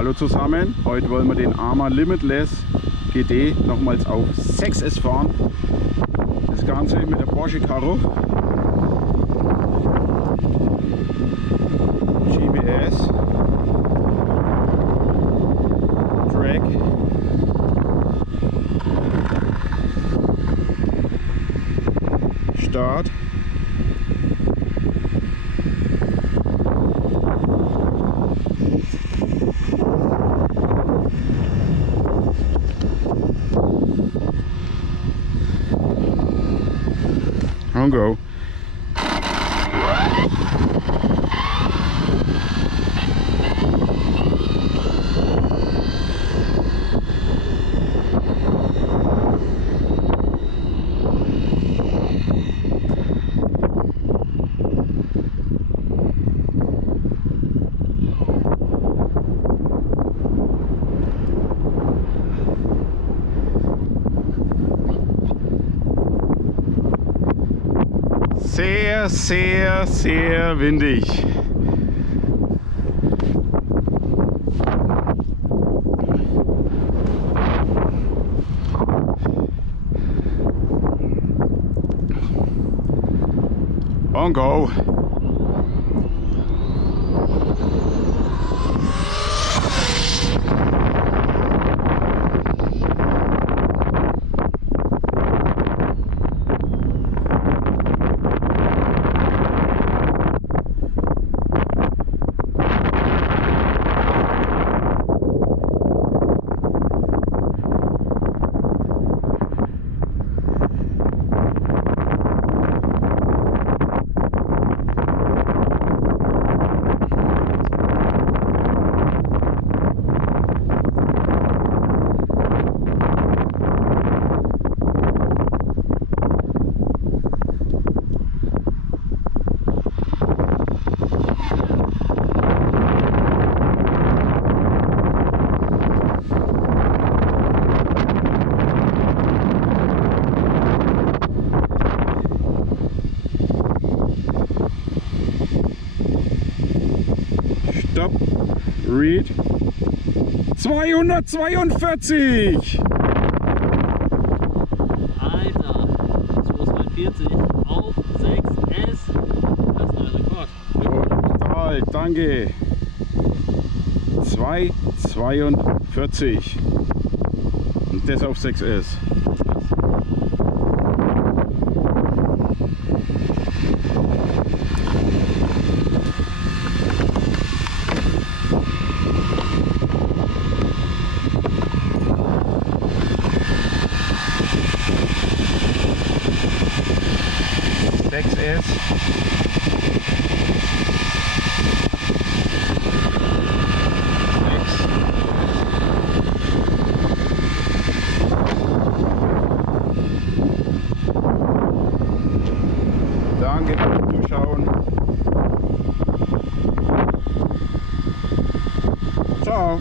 Hallo zusammen, heute wollen wir den Arrma Limitless GT nochmals auf 6S fahren. Das Ganze mit der Porsche Karre. GPS, Track, Start. And go. Sehr windig. On go. Stopp, Read 242! Alter, 242 auf 6S, das ist neuer Rekord. Jo, total, danke! 242 und das auf 6S. Danke fürs Zuschauen. Ciao.